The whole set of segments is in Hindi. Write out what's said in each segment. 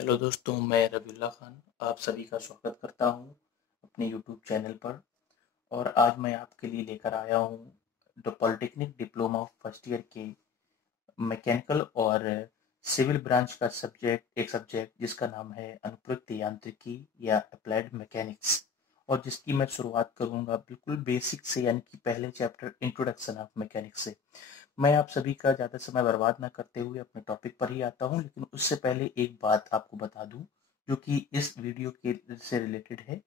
हेलो दोस्तों, मैं रबीउल्लाह खान आप सभी का स्वागत करता हूं अपने यूट्यूब चैनल पर। और आज मैं आपके लिए लेकर आया हूं the polytechnic diploma first year के मैकेनिकल और सिविल ब्रांच का एक सब्जेक्ट जिसका नाम है अनुप्रयुक्त यांत्रिकी या अप्लाइड मैकेनिक्स, और जिसकी मैं शुरुआत करूंगा बिल्कुल बेसिक से, यानी कि पहले चैप्टर इंट्रोडक्शन ऑफ मैकेनिक्स से। मैं आप सभी का ज़्यादा समय बर्बाद ना करते हुए अपने टॉपिक पर ही आता हूं, लेकिन उससे पहले एक बात आपको बता दूं जो कि इस वीडियो के से रिलेटेड है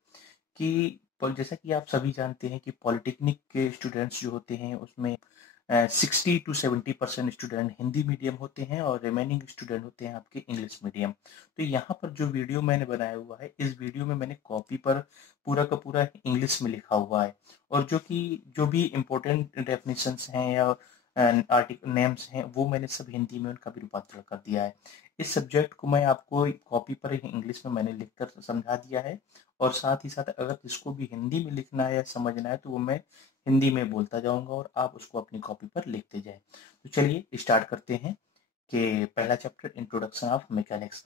कि जैसा कि आप सभी जानते हैं कि पॉलिटेक्निक के स्टूडेंट्स जो होते हैं उसमें 60 to 70% स्टूडेंट हिंदी मीडियम होते हैं और रिमेनिंग स्टूडेंट होते हैं आपके इंग्लिश मीडियम। तो यहाँ पर जो वीडियो मैंने बनाया हुआ है, इस वीडियो में मैंने कॉपी पर पूरा का पूरा इंग्लिश में लिखा हुआ है, और जो भी इम्पोर्टेंट डेफिनेशंस हैं या आर्टिकल नेम्स हैं वो मैंने सब हिंदी में उनका भी रूपांतरण कर दिया है। इस सब्जेक्ट को मैं आपको कॉपी पर इंग्लिश में मैंने लिखकर समझा दिया है, और साथ ही साथ अगर इसको भी हिंदी में लिखना है या समझना है तो वो मैं हिंदी में बोलता जाऊंगा और आप उसको अपनी कॉपी पर लिखते जाएं। तो चलिए स्टार्ट करते हैं कि पहला chapter introduction of mechanics.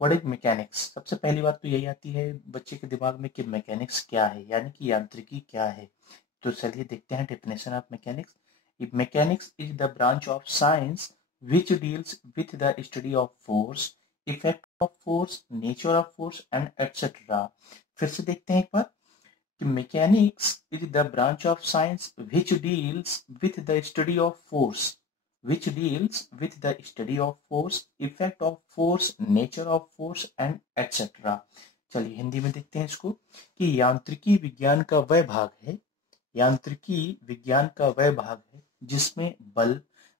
What is mechanics? सबसे पहली बात तो यही आती है बच्चे के दिमाग में कि मैकेनिक्स क्या है, यानी कि यांत्रिकी क्या है। तो चलिए देखते हैं definition of mechanics. Mechanics is the branch of science which deals with the study of force, effect of force, nature of force and etc. फिर से देखते हैं एक बार कि mechanics is the branch of science which deals with the study of force, effect of force, nature of force and etc. चलिए हिंदी में देखते हैं इसको कि यांत्रिकी विज्ञान का वह भाग है जिसमें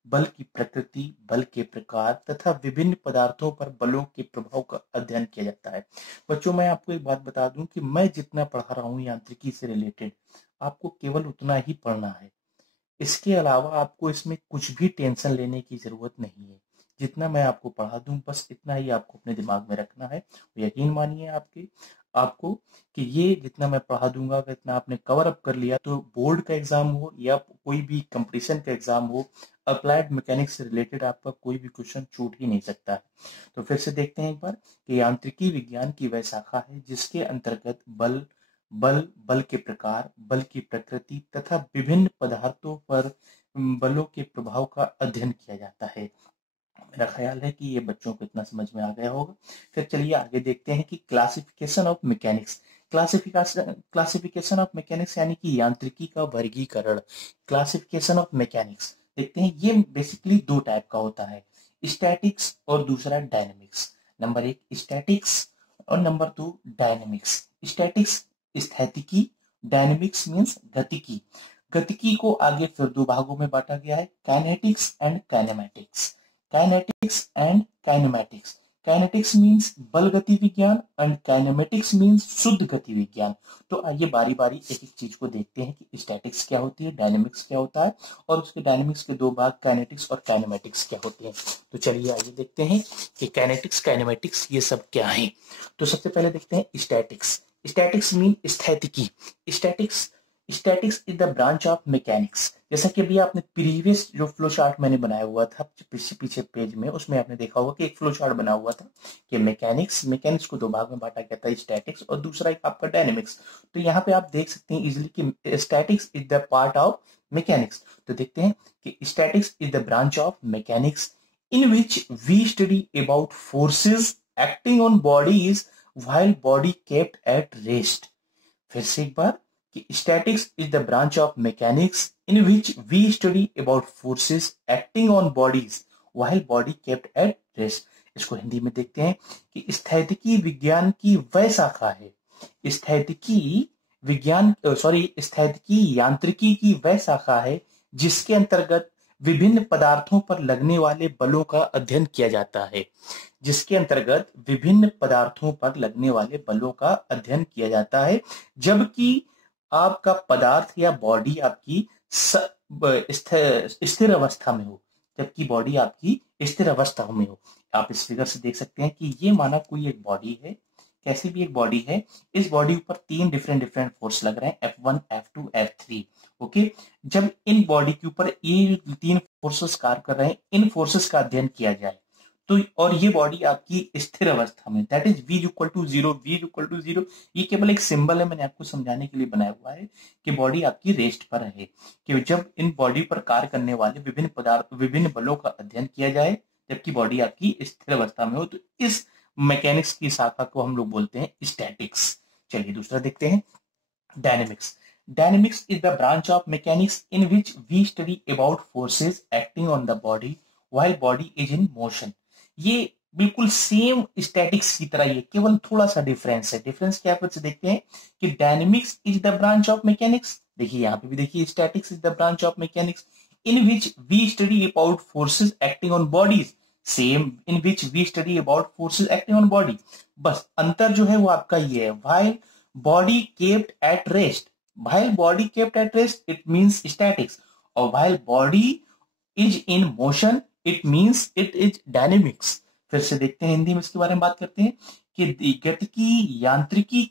बल की प्रकृति, बल के प्रकार तथा विभिन्न पदार्थों पर बलों के प्रभाव का अध्ययन किया जाता है। बच्चों, मैं आपको एक बात बता दूं कि मैं जितना पढ़ा रहा हूं यांत्रिकी से रिलेटेड, आपको केवल उतना ही पढ़ना है। इसके अलावा आपको इसमें कुछ भी टेंशन लेने की जरूरत नहीं है। जितना मैं आपको पढ़ा दूं बस इतना ही आपको अपने दिमाग में रखना है। यकीन मानिए आपको कि ये जितना मैं पढ़ा दूंगा अगर इतना आपने कवर अप कर लिया तो बोर्ड का एग्जाम हो या कोई भी कंपटीशन का एग्जाम हो, अप्लाइड मैकेनिक्स से रिलेटेड आपका कोई भी क्वेश्चन छूट ही नहीं सकता है। तो फिर से देखते हैं एक बार कि यांत्रिकी विज्ञान की वह शाखा है जिसके अंतर्गत बल के प्रकार, बल की प्रकृति तथा विभिन्न पदार्थों पर बलों के प्रभाव का अध्ययन किया जाता है। मेरा ख्याल है कि ये बच्चों को इतना समझ में आ गया होगा। फिर चलिए आगे देखते हैं कि classification of mechanics. Classification of mechanics यानी कि यांत्रिकी का वर्गीकरण। क्लासिफिकेशन ऑफ मैकेनिक्स देखते हैं, ये बेसिकली दो टाइप का होता है, स्टैटिक्स और दूसरा डायनेमिक्स। नंबर एक स्टैटिक्स और नंबर दो डायनेमिक्स। स्टैटिक्स स्थैतिकी, डायनेमिक्स मींस गतिकी। गतिकी को आगे फिर दो भागों में बांटा गया है, kinetics and kinematics. Kinetics means बल गति विज्ञान एंड काइनेमेटिक्स मींस शुद्ध गति विज्ञान। तो आइए बारी बारी एक एक चीज को देखते हैं कि स्टैटिक्स क्या होती है, डायनेमिक्स क्या होता है, और उसके डायनेमिक्स के दो भाग काइनेटिक्स और काइनेमेटिक्स क्या होते हैं। तो चलिए आइए देखते हैं कि काइनेटिक्स काइनेमेटिक्स ये सब क्या है। तो सबसे पहले देखते हैं स्टैटिक्स। स्टैटिक्स मीन स्थैतिकी। Statics is the branch of mechanics. जैसा कि अभी आपने प्रीवियस जो फ्लो चार्ट मैंने बनाया हुआ था पीछे पेज में, उसमें आपने देखा होगा कि एक फ्लो चार्ट बना हुआ था कि मैकेनिक्स को दो भाग में बांटा गया था, स्टैटिक्स और दूसरा एक आपका डायनेमिक्स। तो यहाँ पे आप देख सकते हैं इजिली कि statics is the part of mechanics. तो देखते हैं कि statics is the branch of mechanics in which we study about forces acting on bodies while body kept at rest. फिर से एक बार कि statics is the branch of mechanics in which we study about forces acting on bodies while body kept at rest। इसको हिंदी में देखते हैं कि स्थैतिकी विज्ञान की वह शाखा है, स्थैतिकी यांत्रिकी की वह शाखा है जिसके अंतर्गत विभिन्न पदार्थों पर लगने वाले बलों का अध्ययन किया जाता है। जबकि आपका पदार्थ या बॉडी आपकी स्थिर अवस्था में हो, आप इस फिगर से देख सकते हैं कि ये माना कोई एक बॉडी है, कैसी भी एक बॉडी है, इस बॉडी ऊपर तीन डिफरेंट फोर्स लग रहे हैं, F1 F2 F3। ओके, जब इन बॉडी के ऊपर ये तीन फोर्सेस कार्य कर रहे हैं, इन फोर्सेस का अध्ययन किया जाए तो और ये बॉडी आपकी स्थिर अवस्था में, that is v equal to zero, v equal to zero, ये केवल एक सिंबल है, मैंने आपको समझाने के लिए बनाया हुआ है कि बॉडी आपकी रेस्ट पर है, कि जब इन बॉडी पर कार्य करने वाले विभिन्न बलों का अध्ययन किया जाए, जबकि बॉडी आपकी स्थिर अवस्था में हो, तो इस मैकेनिक्स की शाखा को हम लोग बोलते हैं स्टैटिक्स। चलिए दूसरा देखते हैं, dynamics. Dynamics is the branch of mechanics in which we study about forces acting on the body while body is in motion. ये बिल्कुल सेम स्टैटिक्स की तरह ही है, केवल थोड़ा सा डिफरेंस है। डिफरेंस क्या फिर से देखते हैं कि dynamics is the branch of mechanics, देखिए यहाँ पे भी देखिए statics is the branch of mechanics in which we study about forces acting on bodies, same in which we study about forces acting on body, बस अंतर जो है वो आपका ये है, while body kept at rest, while body kept at rest it means statics, और while body is in motion it means it is dynamics. फिर से देखते हैं हिंदी में इसके बारे में बात करते हैं कि गतिकी यांत्रिकी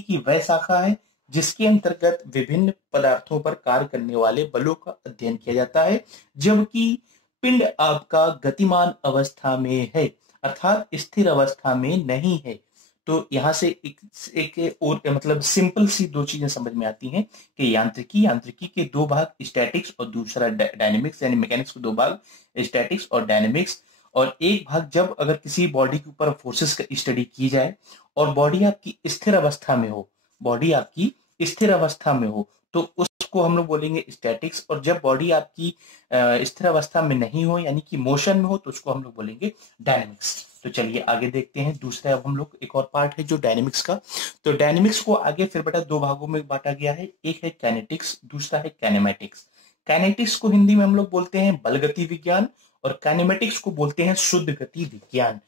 की वह शाखा है जिसके अंतर्गत विभिन्न पदार्थों पर कार्य करने वाले बलों का अध्ययन किया जाता है, जबकि पिंड आपका गतिमान अवस्था में है, अर्थात स्थिर अवस्था में नहीं है। तो यहां से एक और मतलब सिंपल सी दो चीजें समझ में आती हैं कि यांत्रिकी के दो भाग, स्टैटिक्स और दूसरा डायनेमिक्स, यानी मैकेनिक्स के दो भाग स्टैटिक्स और डायनेमिक्स, और एक भाग जब अगर किसी बॉडी के ऊपर फोर्सेस का स्टडी की जाए और बॉडी आपकी स्थिर अवस्था में हो, बॉडी आपकी स्थिर अवस्था में हो तो उसको हम लोग बोलेंगे स्टैटिक्स, और जब बॉडी आपकी स्थिर अवस्था में नहीं हो यानी कि मोशन में हो तो उसको हम लोग बोलेंगे डायनेमिक्स। तो चलिए आगे देखते हैं दूसरा, अब हम लोग एक और पार्ट है जो डायनेमिक्स का। तो डायनेमिक्स को आगे फिर बेटा दो भागों में बांटा गया है, एक है काइनेटिक्स, दूसरा है काइनेमैटिक्स। काइनेटिक्स को हिंदी में हम लोग बोलते हैं बल गति विज्ञान, और काइनेमेटिक्स को बोलते हैं शुद्ध गति विज्ञान।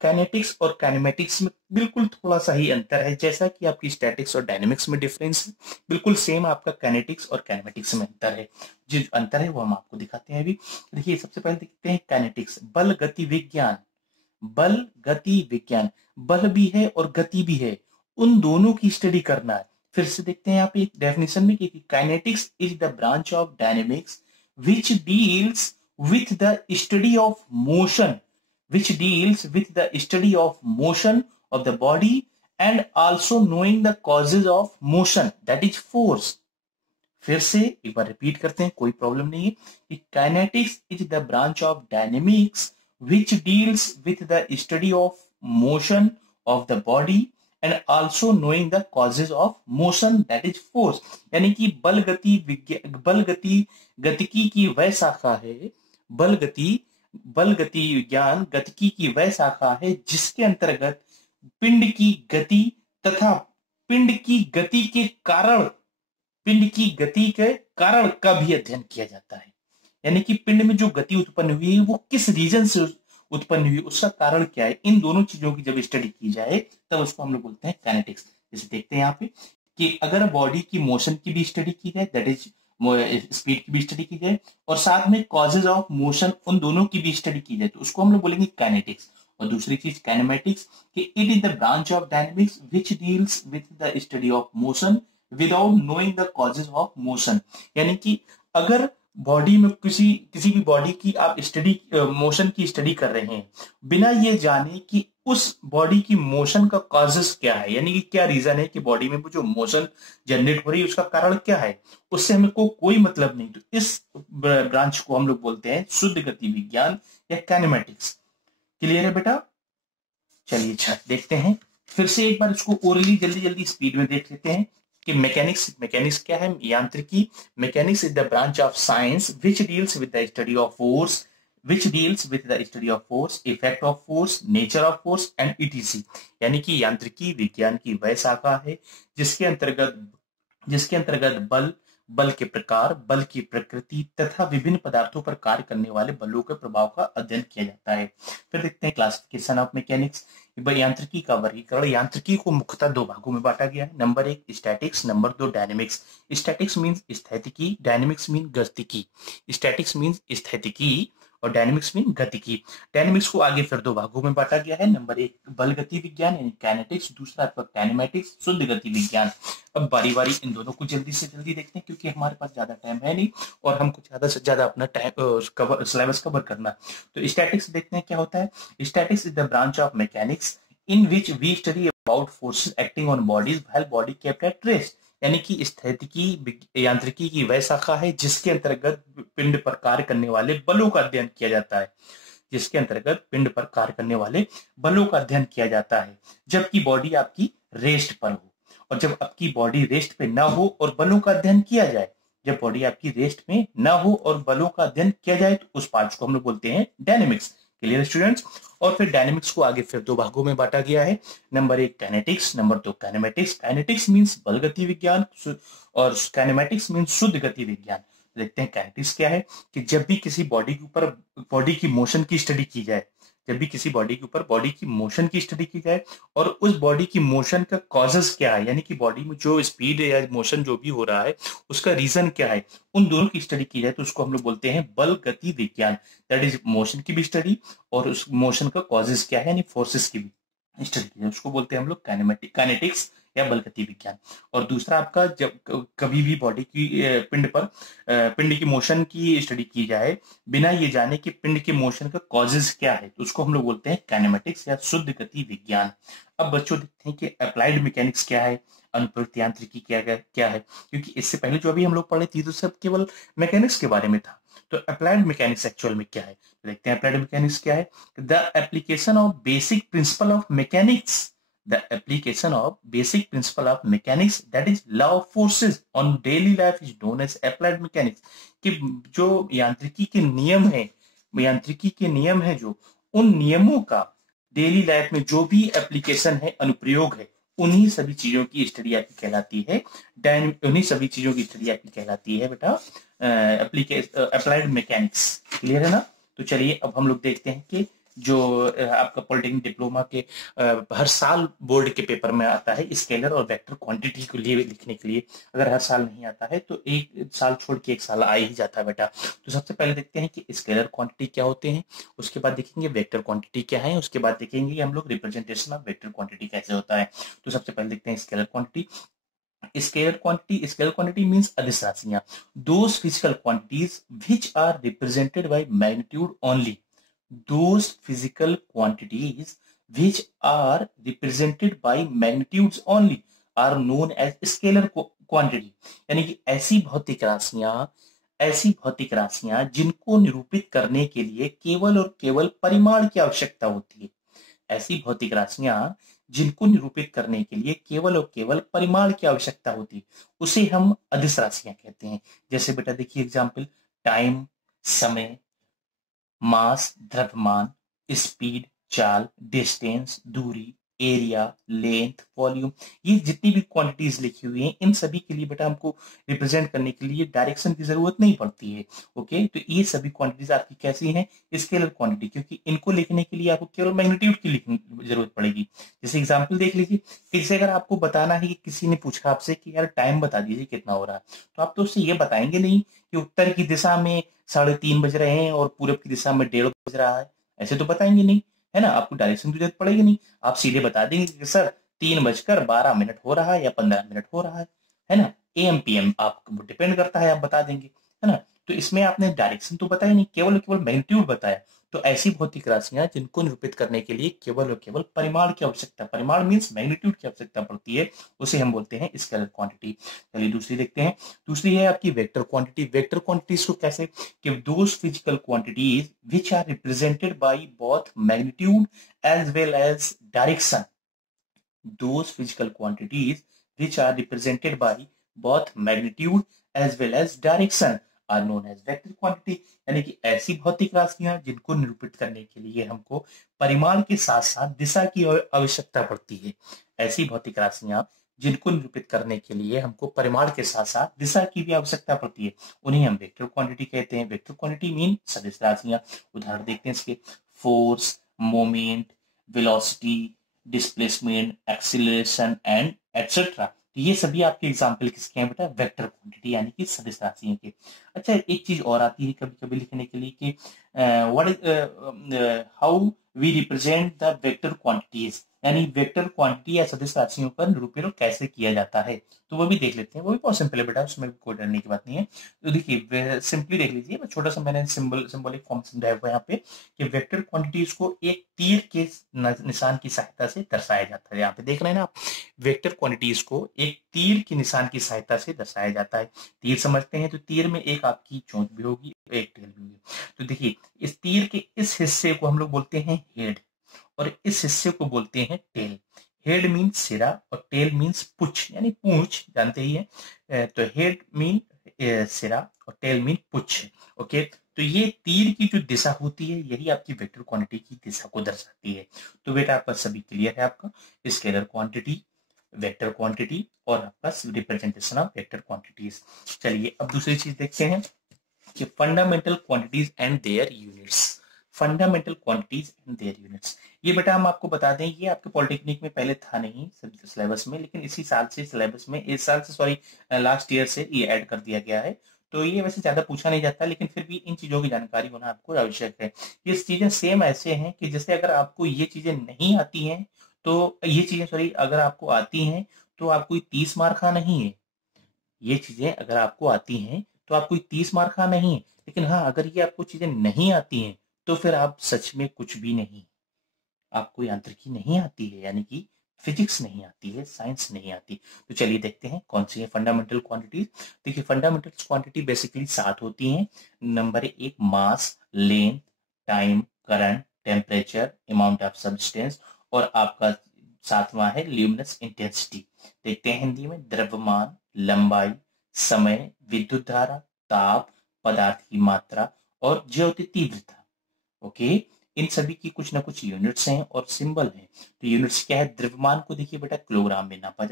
काइनेटिक्स और काइनेमेटिक्स में बिल्कुल थोड़ा सा ही अंतर है, जैसा कि आपकी स्टैटिक्स और डायनेमिक्स में डिफरेंस है, बिल्कुल सेम आपका काइनेटिक्स और काइनेमेटिक्स में अंतर है। जो अंतर है वो हम आपको दिखाते हैं अभी। देखिए सबसे पहले देखते हैं काइनेटिक्स, बल गति विज्ञान। बल गति विज्ञान, बल भी है और गति भी है, उन दोनों की स्टडी करना है। फिर से देखते हैं यहाँ पे एक डेफिनेशन में कि kinetics is the branch of dynamics which deals with the study of motion, which deals with the study of motion of the body and also knowing the causes of motion, that is force। फिर से एक बार रिपीट करते हैं, कोई प्रॉब्लम नहीं है कि kinetics is the branch of dynamics which deals with the study of motion of the body and also knowing the causes of motion, that is force। यानी कि बल गतिकी की वह शाखा है, बल गति विज्ञान गतिकी की वह शाखा है जिसके अंतर्गत पिंड की गति तथा पिंड की गति के कारण का भी अध्ययन किया जाता है। यानी कि पिंड में जो गति उत्पन्न हुई है वो किस रीजन से उत्पन्न हुई, उसका कारण क्या है, इन दोनों चीजों की जब स्टडी की जाए तब उसको हम लोग बोलते हैं काइनेटिक्स। जैसे देखते हैं यहाँ पे कि अगर बॉडी की मोशन की भी स्टडी की जाए, दैट इज स्पीड की भी स्टडी की जाए, और साथ में कॉजेज ऑफ मोशन उन दोनों की भी स्टडी की जाए, तो उसको हम लोग बोलेंगे काइनेटिक्स। और दूसरी चीज काइनेमैटिक्स कि it is the branch of dynamics which deals with the study of motion without knowing the causes of motion. यानी कि अगर बॉडी में किसी भी बॉडी की आप स्टडी मोशन की स्टडी कर रहे हैं बिना ये जाने कि उस बॉडी की मोशन का कॉजेस क्या है, यानी कि क्या रीजन है कि बॉडी में जो मोशन जनरेट हो रही है उसका कारण क्या है, उससे हमें कोई मतलब नहीं, तो इस ब्रांच को हम लोग बोलते हैं शुद्ध गति विज्ञान या काइनेमैटिक्स। क्लियर है बेटा? चलिए देखते हैं फिर से एक बार इसको ओरली जल्दी स्पीड में देख लेते हैं कि मैकेनिक्स क्या है, यांत्रिकी। Mechanics is the branch of science which deals with the study of force, effect of force, nature of force and etc.. यानी कि यांत्रिकी विज्ञान की वह शाखा है जिसके अंतर्गत बल के प्रकार, बल की प्रकृति तथा विभिन्न पदार्थों पर कार्य करने वाले बलों के प्रभाव का अध्ययन किया जाता है। फिर देखते हैं क्लासिफिकेशन ऑफ मैकेनिक्स। यांत्रिकी का वर्गीकरण। यांत्रिकी को मुख्यतः दो भागों में बांटा गया है, number 1 statics, number 2 dynamics. Statics means स्थितिकी, डायनेमिक्स मीन गतिकी। स्टैटिक्स मींस स्थितिकी और डायनेमिक्स मीन गतिकी। डायनेमिक्स को आगे फिर दो भागों में बांटा गया है। नंबर एक बल गति विज्ञान यानी काइनेटिक्स, दूसरा आपका काइनेमैटिक्स शुद्ध गति विज्ञान। अब बारी बारी इन दोनों को जल्दी से जल्दी देखते हैं क्योंकि हमारे पास ज्यादा टाइम है नहीं और हमको ज्यादा से ज्यादा अपना टाइम सिलेबस कवर करना। तो स्टैटिक्स देखते हैं क्या होता है। Statics is the branch of mechanics in which we study about forces acting on bodies while body kept at rest। यानी कि स्थैतिकी यांत्रिकी की वह शाखा है जिसके अंतर्गत पिंड पर कार्य करने वाले बलों का अध्ययन किया जाता है, जिसके अंतर्गत पिंड पर कार्य करने वाले बलों का अध्ययन किया जाता है जबकि बॉडी आपकी रेस्ट पर हो। और जब आपकी बॉडी रेस्ट पे ना हो और बलों का अध्ययन किया जाए, जब बॉडी आपकी रेस्ट में ना हो और बलों का अध्ययन किया जाए तो उस पार्ट को हम लोग बोलते हैं डायनेमिक्स। Clear students. और फिर डायनेमिक्स को आगे फिर दो भागों में बांटा गया है। नंबर एक काइनेटिक्स, नंबर दो काइनेमैटिक्स। काइनेटिक्स मींस बल गति विज्ञान और काइनेमैटिक्स मींस शुद्ध गति विज्ञान। देखते हैं काइनेटिक्स क्या है कि जब भी किसी बॉडी के ऊपर बॉडी की मोशन की स्टडी की जाए, जब भी किसी बॉडी के ऊपर बॉडी की मोशन की स्टडी की जाए और उस बॉडी की मोशन का कॉजेस क्या है, यानी कि बॉडी में जो स्पीड या मोशन जो भी हो रहा है उसका रीजन क्या है, उन दोनों की स्टडी की जाए तो उसको हम लोग बोलते हैं बल गति विज्ञान। दैट इज मोशन की भी स्टडी और उस मोशन का कॉजेस क्या है यानी फोर्सेस की भी स्टडी की जाए, उसको बोलते हैं हम लोग काइनेटिक्स या बल गति विज्ञान। और दूसरा आपका जब कभी भी बॉडी की पिंड की मोशन की स्टडी की जाए बिना ये जाने कि पिंड के मोशन का कॉजेज क्या है तो उसको हम लोग बोलते हैं काइनेमैटिक्स या शुद्ध गति विज्ञान। अब बच्चों देखते हैं कि अप्लाइड मैकेनिक्स क्या है, अनुप्रयुक्त यांत्रिकी क्या है, क्योंकि इससे पहले जो अभी हम लोग पढ़े थे तो सब केवल मैकेनिक्स के बारे में था। तो अप्लाइड मैकेनिक्स एक्चुअल में क्या है, तो देखते हैं अप्लाइड मैकेनिक्स क्या है। The application of basic principle of mechanics, the application of basic principle of mechanics that is law of forces on daily life is known as applied mechanics। कि जो यांत्रिकी के नियम है, यांत्रिकी के नियम है जो उन नियमों का डेली लाइफ में जो भी एप्लीकेशन है, अनुप्रयोग है, उन्हीं सभी चीजों की स्टडी आपकी कहलाती है उन्हीं सभी चीजों की स्टडी आपकी कहलाती है बेटा अप्लाइड मैकेनिक्स। क्लियर है ना। तो चलिए अब हम लोग देखते हैं कि जो आपका पॉलिटेक्निक डिप्लोमा के हर साल बोर्ड के पेपर में आता है स्केलर और वेक्टर क्वांटिटी के लिए लिखने के लिए, अगर हर साल नहीं आता है तो एक साल छोड़ के एक साल आ ही जाता है बेटा। तो सबसे पहले देखते हैं कि स्केलर क्वांटिटी क्या होते हैं, उसके बाद देखेंगे वेक्टर क्वांटिटी क्या है, उसके बाद देखेंगे हम लोग रिप्रेजेंटेशन ऑफ वेक्टर क्वांटिटी कैसे होता है। तो सबसे पहले देखते हैं scalar quantity. Scalar quantity means अदिश राशियां, those physical quantities which are represented by magnitude only, those physical quantities which are represented by magnitudes only are known as scalar quantity। यानी कि ऐसी भौतिक राशियां जिनको निरूपित करने के लिए केवल और केवल परिमाण की आवश्यकता होती है, ऐसी भौतिक राशियां जिनको निरूपित करने के लिए केवल और केवल परिमाण की आवश्यकता होती है उसे हम अदिश राशियां कहते हैं। जैसे बेटा देखिए एग्जांपल, टाइम समय, मास द्रव्यमान, स्पीड चाल, डिस्टेंस दूरी, एरिया, लेंथ, वॉल्यूम, ये जितनी भी क्वांटिटीज लिखी हुई हैं इन सभी के लिए बेटा हमको रिप्रेजेंट करने के लिए डायरेक्शन की जरूरत नहीं पड़ती है। ओके, तो ये सभी क्वांटिटीज आपकी कैसी हैं, स्केलर क्वांटिटी, क्योंकि इनको लिखने के लिए आपको केवल मैग्नीट्यूड की जरूरत पड़ेगी। जैसे एग्जाम्पल देख लीजिए, जैसे अगर आपको बताना है कि किसी ने पूछा आपसे कि यार टाइम बता दीजिए कितना हो रहा है, तो आप तो उससे ये बताएंगे नहीं कि उत्तर की दिशा में 3:30 बज रहे हैं और पूरब की दिशा में 1:30 बज रहा है, ऐसे तो बताएंगे नहीं, है ना। आपको डायरेक्शन की जरूरत पड़ेगी नहीं, आप सीधे बता देंगे कि सर 3:12 हो रहा है या 15 हो रहा है ना। AM PM आप डिपेंड करता है, आप बता देंगे, है ना। तो इसमें आपने डायरेक्शन तो बताया नहीं, केवल मैग्नीट्यूड बताया। तो ऐसी भौतिक राशियां जिनको निरूपित करने के लिए केवल और केवल परिमाण की आवश्यकता, परिमाण मींस मैग्नीट्यूड की आवश्यकता पड़ती है, उसे हम बोलते हैं स्केलर क्वांटिटी। चलिए दूसरी देखते हैं। दूसरी है आपकी वेक्टर क्वांटिटी। वेक्टर क्वांटिटीज को कैसे, कि those physical quantities which are represented by both magnitude as well as direction, those physical quantities which are represented by both magnitude as well as direction are known as vector quantity। यानी कि ऐसी भौतिक राशियां जिनको निरूपित करने के लिए हमको परिमाण के साथ साथ दिशा की आवश्यकता पड़ती है, ऐसी भौतिक राशियां जिनको निरूपित करने के लिए हमको परिमाण के साथ साथ दिशा की भी आवश्यकता पड़ती है, उन्हें हम वेक्टर क्वांटिटी कहते हैं। वेक्टर क्वांटिटी मीन सदिश राशियां। उदाहरण देखते हैं इसके, force, moment, velocity, displacement, acceleration and etcetera. तो ये सभी आपके एग्जाम्पल किसके हैं बेटा, वेक्टर क्वांटिटी यानी कि सदिश राशियों के। अच्छा, एक चीज और आती है कभी कभी लिखने के लिए कि what how we represent the vector quantities, यानी वेक्टर क्वांटिटी या सदिश राशियों का निरूपण कैसे किया जाता है, तो वो भी देख लेते हैं। वो भी बहुत सिंपल है बेटा, उसमें कोई डरने की बात नहीं है। तो देखिए सिंपली देख लीजिए, छोटा सा मैंने सिंबलिक फॉर्म समझाया हुआ है यहाँ पे कि वेक्टर क्वांटिटीज को एक तीर के निशान की सहायता से दर्शाया जाता है। यहाँ पे देख रहे हैं ना आप, वेक्टर क्वांटिटीज को एक तीर के निशान की सहायता से दर्शाया जाता है। तीर समझते हैं, तो तीर में एक आपकी चोंच भी होगी, एक टेल भी होगी। तो देखिए इस तीर के इस हिस्से को हम लोग बोलते हैं हेड, और इस हिस्से को बोलते हैं टेल। हेड मीन्स सिरा और टेल मीन्स पुछ यानी पूंछ, जानते ही है। तो हेड मीन सिरा और टेल मीन पुछ। ओके, तो ये तीर की जो दिशा होती है यही आपकी वेक्टर क्वांटिटी की दिशा को दर्शाती है। तो बेटा आपका सभी क्लियर है, आपका स्केलर क्वांटिटी, वेक्टर क्वांटिटी और आपका रिप्रेजेंटेशन ऑफ वेक्टर क्वांटिटीज। चलिए अब दूसरी चीज देखते हैं कि fundamental quantities and their units. Fundamental quantities and their units, ये बेटा हम आपको बता दें, ये आपके पॉलिटेक्निक में पहले था नहीं सिलेबस में, लेकिन इसी साल से सिलेबस में, इस साल से सॉरी लास्ट ईयर से ये ऐड कर दिया गया है। तो ये वैसे ज्यादा पूछा नहीं जाता, लेकिन फिर भी इन चीजों की जानकारी होना आपको आवश्यक है। ये चीजें सेम ऐसे हैं कि जैसे अगर आपको ये चीजें नहीं आती हैं, तो ये चीजें सॉरी अगर आपको आती हैं तो आपको 30 मार्क का नहीं है। ये चीजें अगर आपको आती हैं तो आपको 30 मार्क का नहीं है, लेकिन हाँ अगर ये आपको चीजें नहीं आती हैं तो फिर आप सच में कुछ भी नहीं, आपको यांत्रिकी नहीं आती है, यानी कि फिजिक्स नहीं आती है, साइंस नहीं आती। तो चलिए देखते हैं कौन सी है फंडामेंटल क्वांटिटीज। देखिए फंडामेंटल क्वांटिटी बेसिकली 7 होती हैं। Number 1 mass, length, time, current, temperature, amount of substance, और आपका 7वां है ल्यूमिनस इंटेंसिटी। देखते हैं हिंदी में, द्रव्यमान, लंबाई, समय, विद्युत धारा, ताप, पदार्थ की मात्रा और ज्योति तीव्रता। ओके, इन सभी की कुछ ना कुछ यूनिट्स हैं और सिंबल हैं। तो यूनिट्स क्या है, द्रव्यमान को देखिए बेटा किलोग्राम में मापा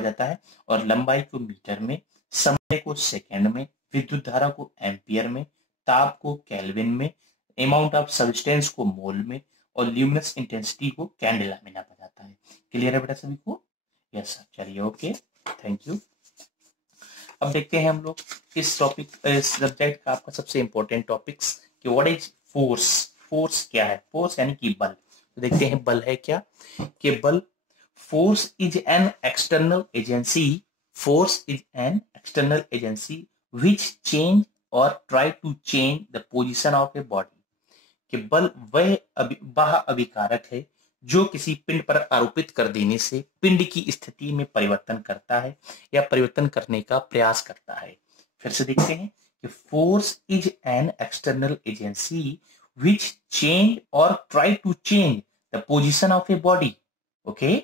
जाता है, और लंबाई को मीटर में, समय को सेकंड में, विद्युत धारा को एम्पियर में, ताप को केल्विन में, अमाउंट ऑफ सब्सटेंस को मोल में, और ल्यूमिनस इंटेंसिटी को कैंडेला में नापा जाता है। क्लियर है बेटा सभी को? यस सर, चलिए ओके, थैंक यू। अब देखते हैं हम लोग इस टॉपिक, इस सब्जेक्ट का आपका सबसे इंपॉर्टेंट टॉपिक्स कि व्हाट इज फोर्स। फोर्स क्या है? फोर्स यानी कि बल। तो देखते हैं बल है क्या, कि बल, force is an external agency, force is an external agency which change or try to change the position of a body. कि बल वह बाह्य अभिकारक है जो किसी पिंड पर आरोपित कर देने से पिंड की स्थिति में परिवर्तन करता है या परिवर्तन करने का प्रयास करता है। फिर से देखते हैं कि force is an external agency which change or try to change the position of a body. Okay,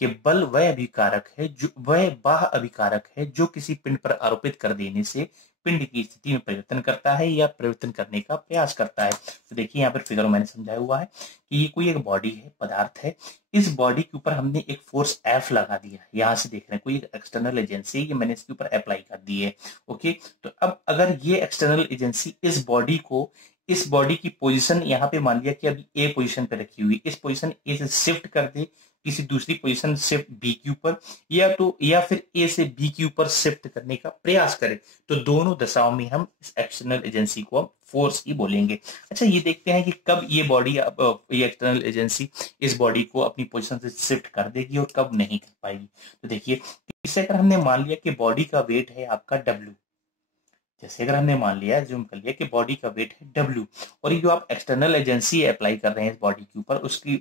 कि बल वह अभिकारक है, जो वह बाह्य अभिकारक है जो किसी पिंड पर आरोपित कर देने से पिंड की स्थिति में परिवर्तन करता है या परिवर्तन करने का प्रयास करता है। तो देखिए यहाँ पर फिगर मैंने समझाया हुआ है कि ये कोई एक बॉडी है, पदार्थ है। इस बॉडी के ऊपर हमने एक फोर्स एफ लगा दिया, यहाँ से देख रहे हैं कोई एक एक्सटर्नल एजेंसी, ये मैंने इसके ऊपर अप्लाई कर दी है। ओके, तो अब अगर ये एक्सटर्नल एजेंसी इस बॉडी की पोजीशन यहाँ पे मान लिया कि अभी ए पोजीशन पे रखी हुई, इस पोजीशन ए से शिफ्ट कर दे किसी दूसरी पोजीशन शिफ्ट बी के ऊपर, या फिर ए से बी के ऊपर शिफ्ट करने का प्रयास करे, तो दोनों दशाओं में हम इस एक्सटर्नल एजेंसी को हम फोर्स ही बोलेंगे। अच्छा, ये देखते हैं कि कब ये बॉडी, ये एक्सटर्नल एजेंसी इस बॉडी को अपनी पोजीशन से शिफ्ट कर देगी और कब नहीं कर पाएगी। तो देखिए, इससे अगर हमने मान लिया कि बॉडी का वेट है आपका डब्ल्यू, जैसे अगर हमने मान लिया, जूम कर लिया कि बॉडी का वेट है डब्ल्यू, और ये जो आप एक्सटर्नल एजेंसी अप्लाई कर रहे हैं इस बॉडी के ऊपर,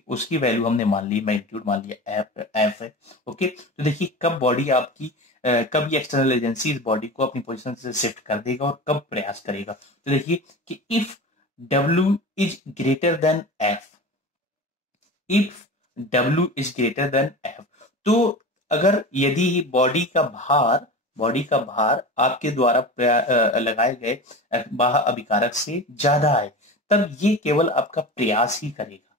उसकी वैल्यू हमने मान ली, मैग्नीट्यूड मान लिया एफ है। ओके, तो देखिए कब बॉडी आपकी, कब ये एक्सटर्नल एजेंसी इस बॉडी को अपनी पोजीशन से शिफ्ट कर देगा और कब प्रयास करेगा। तो देखिए कि if W is greater than F, if W is greater than F, तो अगर यदि बॉडी का भार आपके द्वारा लगाए गए बाह्य अभिकारक से ज्यादा है, तब ये केवल आपका प्रयास ही करेगा।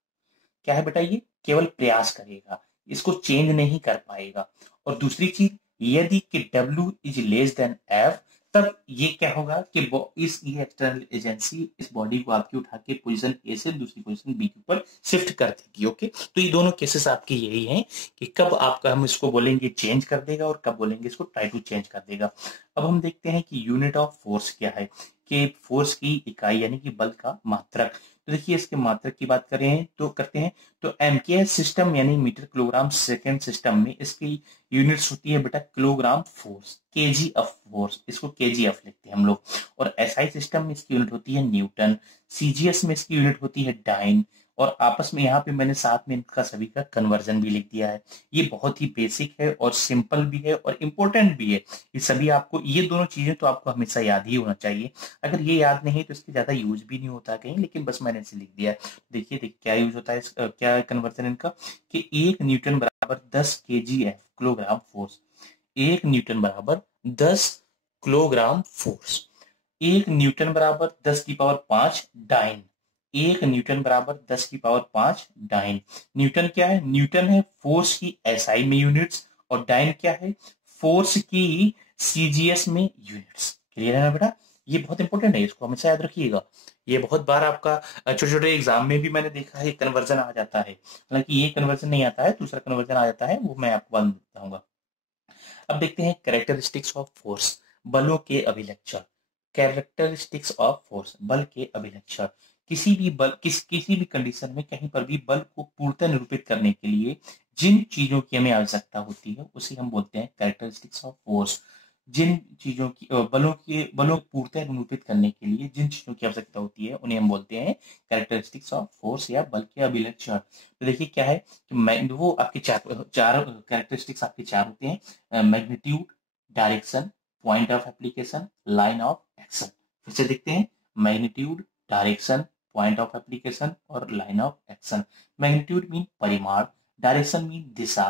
क्या है बेटा, ये केवल प्रयास करेगा, इसको चेंज नहीं कर पाएगा। और दूसरी चीज, यदि कि W is less than F, तब ये क्या होगा कि ये एक्सटर्नल एजेंसी इस बॉडी को आपकी उठा के पोजीशन ए से दूसरी पोजीशन बी के ऊपर शिफ्ट कर देगी। ओके, तो ये दोनों केसेस आपके यही हैं कि कब आपका हम इसको बोलेंगे चेंज कर देगा और कब बोलेंगे इसको ट्राई टू चेंज कर देगा। अब हम देखते हैं कि यूनिट ऑफ फोर्स क्या है, कि फोर्स की इकाई यानी कि बल का मात्रक। तो देखिए इसके मात्रक की बात करें तो करते हैं तो एमकेएस सिस्टम यानी मीटर किलोग्राम सेकेंड सिस्टम में इसकी यूनिट्स होती है बेटा kilogram force, KG of force, इसको केजीएफ लिखते हैं हम लोग। और एसआई सिस्टम में इसकी यूनिट होती है न्यूटन, सीजीएस में इसकी यूनिट होती है डाइन, और आपस में यहाँ पे मैंने साथ में इनका सभी का कन्वर्जन भी लिख दिया है। ये बहुत ही बेसिक है और सिंपल भी है और इम्पोर्टेंट भी है। ये सभी आपको, ये दोनों चीजें तो आपको हमेशा याद ही होना चाहिए। अगर ये याद नहीं तो इसके ज्यादा यूज भी नहीं होता कहीं, लेकिन बस मैंने इसे लिख दिया है। देखिए क्या यूज होता है क्या कन्वर्जन इनका, कि 1 न्यूटन बराबर 10 केजीएफ किलोग्राम फोर्स। 1 न्यूटन बराबर 10 किलोग्राम फोर्स। 1 न्यूटन बराबर 10 की पावर 5 डाइन। 1 न्यूटन बराबर 10 की पावर 5 डाइन। न्यूटन क्या है, न्यूटन है फोर्स की एसआई में यूनिट्स, और डाइन क्या है, फोर्स की सीजीएस में यूनिट्स। क्लियर है ना बेटा, ये बहुत इंपॉर्टेंट है, इसको हमेशा याद रखिएगा। ये बहुत बार आपका छोटे छोटे एग्जाम में भी मैंने देखा है कन्वर्जन आ जाता है, हालांकि ये कन्वर्जन नहीं आता है, दूसरा कन्वर्जन आ जाता है, वो मैं आपको बाद में बताऊंगा। अब देखते हैं कैरेक्टरिस्टिक्स ऑफ फोर्स, बलों के अभिलक्षण। कैरेक्टरिस्टिक्स ऑफ फोर्स, बल के अभिलक्षण। किसी भी बल किसी भी कंडीशन में कहीं पर भी बल को पूर्णतः निरूपित करने के लिए जिन चीजों की हमें आवश्यकता होती है उसे हम बोलते हैं कैरेक्टरिस्टिक्स ऑफ फोर्स। जिन चीजों की बलों को पूर्णतः निरूपित करने के लिए जिन चीजों की आवश्यकता होती है उन्हें हम बोलते हैं कैरेक्टरिस्टिक्स ऑफ फोर्स या बल के अभिलक्षण। तो देखिए क्या है कि वो आपके चार चार कैरेक्टरिस्टिक्स आपके चार होते हैं, magnitude, direction, point of application, line of action. फिर से देखते हैं, magnitude, direction, point of application और line of action. Magnitude mean परिमाण, डायरेक्शन मीन दिशा,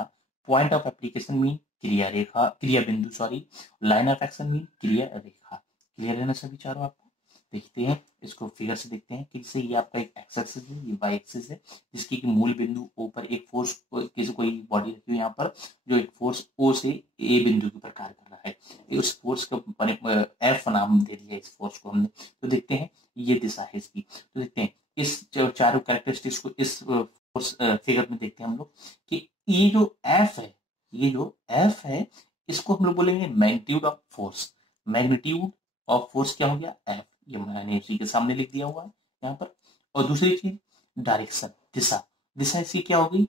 पॉइंट ऑफ एप्लीकेशन मीन क्रिया बिंदु sorry, line of action mean क्रिया रेखा। क्लियर है ना सभी चारों आपको। देखते हैं इसको फिगर से देखते हैं कि जैसे ये आपका एक एक्स एक्सिस है, ये वाई एक्सिस है, जिसकी मूल बिंदु ओ पर एक फोर्स, किसी कोई बॉडी रखी हुई यहाँ पर जो एक फोर्स ओ से ए बिंदु के ऊपर कार्य कर रहा है। उस फोर्स का एफ नाम दे दिया इस फोर्स को हमने। तो देखते हैं ये दिशा है इसकी। तो देखते हैं इस चारों कैरेक्टरिस्टिक्स को इस फोर्स फिगर में देखते हैं हम लोग कि ये जो एफ है, ये जो एफ है इसको हम लोग बोलेंगे magnitude of force. Magnitude of force क्या हो गया, एफ। ये मैंने इसी के सामने लिख दिया हुआ है यहाँ पर। और दूसरी चीज डायरेक्शन, दिशा। दिशा इसकी क्या होगी,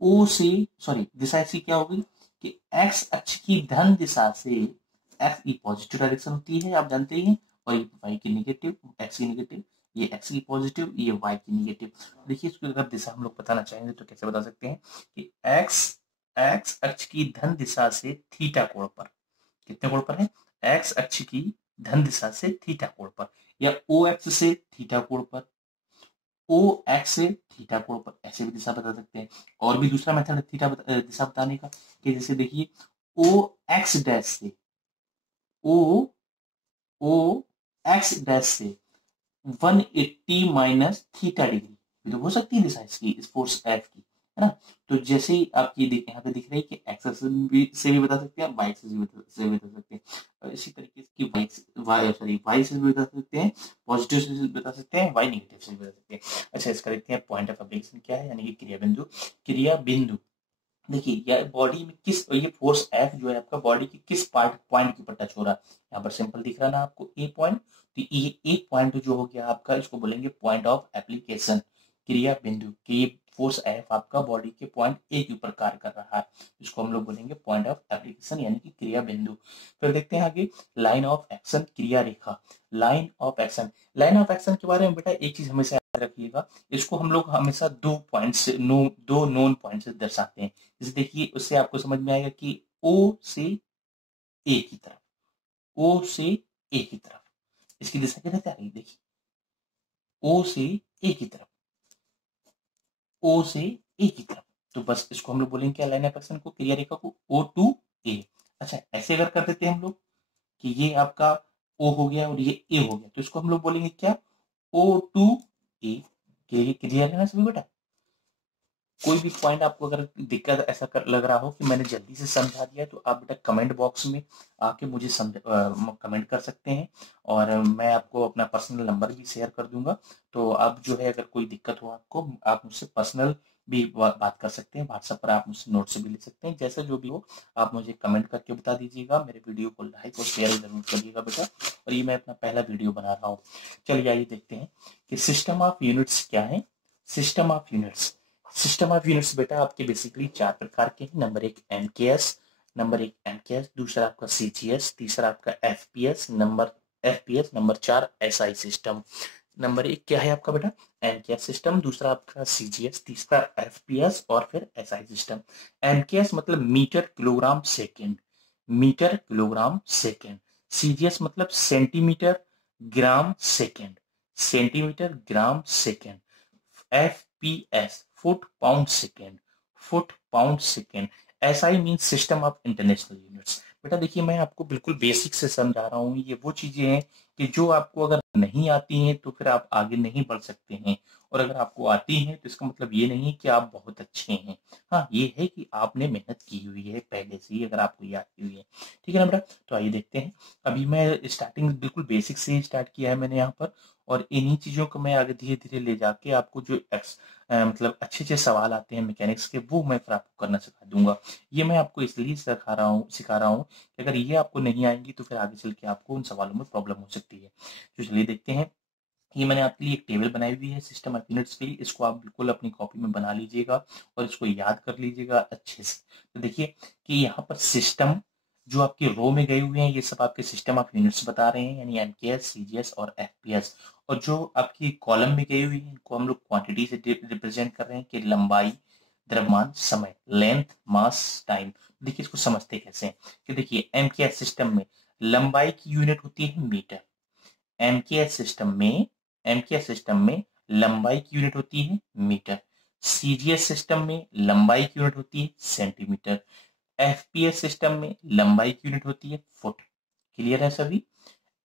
ओ से सॉरी दिशा इसकी क्या होगी कि एक्स अक्ष की धन दिशा से, एक्स की पॉजिटिव डायरेक्शन होती है आप जानते ही हैं, और ये वाई की नेगेटिव, एक्स की नेगेटिव, ये एक्स की पॉजिटिव, ये वाई की नेगेटिव। देखिए इसको अगर दिशा हम लोग बताना चाहेंगे तो कैसे बता सकते हैं कि एक्स एक्स अक्ष की धन दिशा से थीटा कोण पर, कितने कोण पर है, एक्स अक्ष की धन दिशा से थीटा कोण पर, या ओ एक्स से थीटा कोण पर, ओ एक्स से थीटा कोण पर, ऐसे भी दिशा बता सकते हैं। और भी दूसरा मेथड है दिशा बताने का, कि जैसे देखिए ओ एक्स डैश से, ओ ओ एक्स डैश से 180 माइनस थीटा डिग्री, तो हो सकती है दिशा इसकी, इस फोर्स एफ की, है ना। तो जैसे ही आप ये यहाँ पे दिख रहा है कि एक्स से भी बता सकते हैं, वाई एक्सिस से भी बता सकते हैं। इसी तरीके से वाई से भी बता सकते हैं, पॉजिटिव से भी बता सकते हैं, वाई नेगेटिव से भी बता सकते हैं। अच्छा इसका देखते हैं पॉइंट ऑफ एप्लीकेशन क्या है, यानी कि क्रिया बिंदु। क्रिया बिंदु देखिए यार बॉडी में किस, ये फोर्स एफ जो है आपका बॉडी की किस पॉइंट के ऊपर टच हो रहा है, यहाँ पर सिंपल दिख रहा है ना आपको ए पॉइंट। तो ये एक पॉइंट जो हो गया आपका, इसको बोलेंगे पॉइंट ऑफ एप्लीकेशन, क्रिया बिंदु, कि ये फोर्स एफ आपका बॉडी के पॉइंट ए के ऊपर कार्य कर रहा है, इसको हम लोग बोलेंगे पॉइंट ऑफ एप्लीकेशन यानी कि क्रिया बिंदु। फिर देखते हैं आगे लाइन ऑफ एक्शन, क्रिया रेखा। Line of action, line of action के बारे में बेटा एक चीज हमेशा याद रखिएगा, इसको हम लोग हमेशा दो पॉइंट से दो नोन पॉइंट से दर्शाते हैं। जैसे देखिए उससे आपको समझ में आएगा कि ओ से ए की तरफ, ओ से ए की तरफ इसकी दिशा क्या रहती है, देखिए ओ से ए की तरफ, ओ से ए की तरफ। तो बस इसको हम लोग बोलेंगे क्या, लाइन ऑफ एक्शन को, क्रिया रेखा को, ओ टू ए। अच्छा ऐसे अगर कर देते हैं हम लोग कि ये आपका ओ हो गया और ये ए हो गया, तो इसको हम लोग बोलेंगे क्या, ओ टू ए। क्लियर है ना सभी बेटा। कोई भी पॉइंट आपको अगर दिक्कत ऐसा लग रहा हो कि मैंने जल्दी से समझा दिया, तो आप बेटा कमेंट बॉक्स में आके मुझे कमेंट कर सकते हैं, और मैं आपको अपना पर्सनल नंबर भी शेयर कर दूंगा। तो आप जो है अगर कोई दिक्कत हो आपको, आप मुझसे पर्सनल भी बात कर सकते हैं, व्हाट्सएप पर आप मुझसे नोट से भी ले सकते हैं, जैसा जो भी हो आप मुझे कमेंट करके बता दीजिएगा। मेरे वीडियो को लाइक और शेयर जरूर करिएगा बेटा। और ये मैं अपना पहला वीडियो बना रहा हूँ। चलिए आइए देखते हैं कि सिस्टम ऑफ यूनिट्स क्या है। सिस्टम ऑफ यूनिट्स बेटा आपके बेसिकली 4 प्रकार के हैं। नंबर 1 एमकेएस, दूसरा आपका सीजीएस, तीसरा आपका FPS, number 4 SI system. Number 1 क्या है आपका बेटा? एमकेएस सिस्टम, दूसरा आपका सीजीएस, तीसरा एफपीएस और फिर एसआई सिस्टम। एमकेएस मतलब मीटर किलोग्राम सेकेंड। सीजीएस मतलब centimetre gram second. FPS foot pound second. SI means system of international units. बेटा देखिए, मैं आपको बिल्कुल बेसिक से समझा रहा हूँ। ये वो चीजें हैं कि जो आपको अगर नहीं आती हैं तो फिर आप आगे नहीं बढ़ सकते हैं, और अगर आपको आती हैं तो इसका मतलब ये नहीं कि आप बहुत अच्छे हैं। हाँ, ये है कि आपने मेहनत की हुई है पहले से ही, अगर आपको ये आती हुई है। ठीक है ना बेटा? तो आइए देखते हैं। अभी मैं स्टार्टिंग बिल्कुल बेसिक से ही स्टार्ट किया है मैंने यहाँ पर, और इन्हीं चीजों को मैं आगे धीरे धीरे ले जाके आपको जो मतलब अच्छे अच्छे सवाल आते हैं मैकेनिक्स के, वो मैं फिर आपको करना सिखा दूंगा। ये मैं आपको इसलिए सिखा रहा हूँ कि अगर ये आपको नहीं आएंगी तो फिर आगे चल के आपको उन सवालों में प्रॉब्लम हो सकती है। तो चलिए देखते हैं। ये मैंने आपके लिए एक टेबल बनाई हुई है सिस्टम ऑफ यूनिट्स के लिए। इसको आप बिल्कुल अपनी कॉपी में बना लीजिएगा और इसको याद कर लीजिएगा अच्छे से। तो देखिए कि यहाँ पर सिस्टम जो आपके रो में गए हुए हैं, ये सब आपके सिस्टम ऑफ यूनिट्स बता रहे हैं, यानी एमकेएस, सीजीएस और एफपीएस। और जो आपकी कॉलम में गई हुई है, इनको हम लोग क्वांटिटी से रिप्रेजेंट कर रहे हैं कि लंबाई, द्रव्यमान, समय, लेंथ, मास, टाइम। देखिए इसको समझते कैसे हैं कि देखिए एमकेएस सिस्टम में लंबाई की यूनिट होती है मीटर। एमकेएस सिस्टम में लंबाई की यूनिट होती है मीटर। सीजीएस सिस्टम में लंबाई की यूनिट होती है सेंटीमीटर। एफपीएस सिस्टम में लंबाई की यूनिट होती है फुट। क्लियर है सभी?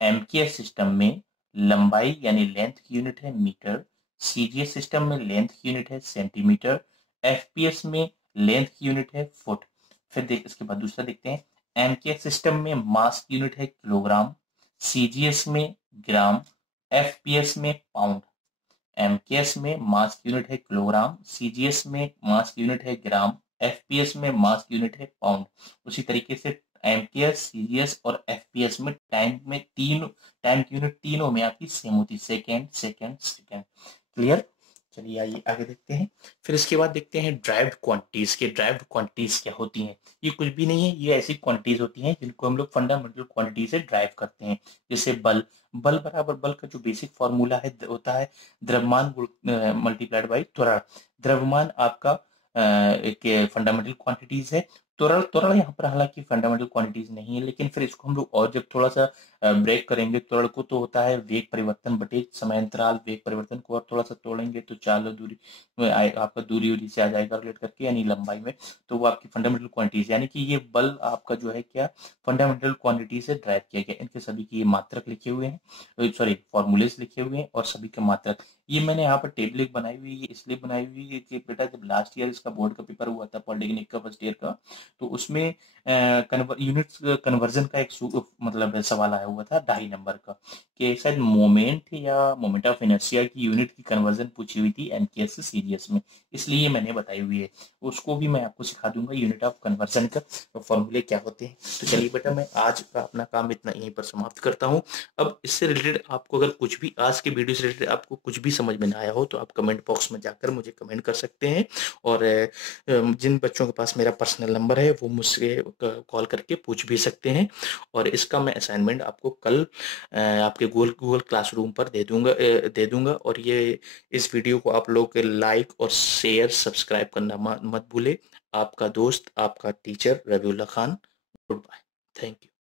एमकेएस सिस्टम में लंबाई यानी लेंथ की यूनिट है मीटर। सीजीएस सिस्टम में लेंथ की यूनिट है सेंटीमीटर। एफपीएस में लेंथ की यूनिट है फुट। फिर इसके बाद दूसरा देखते हैं। एमकेएस सिस्टम में मास की यूनिट है किलोग्राम, सीजीएस में ग्राम, एफपीएस में पाउंड। एमकेएस में मास की यूनिट है किलोग्राम, सीजीएस में मास की यूनिट है ग्राम, एफपीएस में मास की यूनिट है पाउंड। उसी तरीके से एमकेएस, सीजीएस और एफपीएस में टाइम की यूनिट तीनों में आपकी सेम होती है, सेकेंड सेकेंड सेकेंड। क्लियर? चलिए आइए आगे देखते हैं। फिर इसके बाद देखते हैं ड्राइव्ड क्वांटिटीज क्या होती हैं। ये कुछ भी नहीं है, ये ऐसी क्वांटिटीज होती हैं जिनको हम लोग फंडामेंटल क्वांटिटी से ड्राइव करते हैं। जैसे बल बराबर बल का जो बेसिक फॉर्मूला है होता है द्रव्यमान मल्टीप्लाइड बाई त्वरण। द्रव्यमान आपका एक फंडामेंटल क्वांटिटीज है। त्वरण यहाँ पर हालांकि फंडामेंटल क्वांटिटीज नहीं है, लेकिन फिर इसको हम लोग और जब थोड़ा सा ब्रेक करेंगे त्वरण को, तो होता है वेग परिवर्तन बटे समांतराल वेग परिवर्तन को, और थोड़ा सा तोड़ेंगे तो चाल दूरी आपका दूरी से आ जाएगा रिलेट करके, यानी लंबाई में। तो वो आपकी फंडामेंटल क्वांटिटीज, यानी कि ये बल आपका जो है क्या फंडामेंटल क्वांटिटी से ड्राइव किया गया। इनके सभी की मात्रक लिखे हुए हैं, सॉरी फॉर्मूलेस लिखे हुए हैं, और सभी के मात्रक। ये मैंने यहाँ पर टेबल एक बनाई हुई है, इसलिए बनाई हुई है कि बेटा जब लास्ट ईयर इसका बोर्ड का पेपर हुआ था पॉलिटेक्निक का फर्स्ट ईयर का, तो उसमें यूनिट्स कन्वर्जन का एक मतलब सवाल आया हुआ था 2.5 नंबर का, कि शायद मोमेंट ऑफ इनर्शिया की यूनिट की कन्वर्जन पूछी हुई थी एमकेएस से सीजीएस में, इसलिए मैंने बताई हुई है। उसको भी मैं आपको सिखा दूंगा यूनिट ऑफ कन्वर्जन का फॉर्मूले क्या होते हैं। तो चलिए बेटा, मैं आज का अपना काम इतना यहीं पर समाप्त करता हूँ। अब इससे रिलेटेड आपको अगर कुछ भी आज के वीडियो से रिलेटेड आपको कुछ भी समझ में ना आया हो, तो आप कमेंट बॉक्स में जाकर मुझे कमेंट कर सकते हैं, और जिन बच्चों के पास मेरा पर्सनल नंबर है वो मुझसे कॉल करके पूछ भी सकते हैं। और इसका मैं असाइनमेंट आपको कल आपके गूगल क्लासरूम पर दे दूंगा। और ये इस वीडियो को आप लोग लाइक और शेयर सब्सक्राइब करना मत भूले। आपका दोस्त, आपका teacher Rabiullah Khan. Good bye, thank you.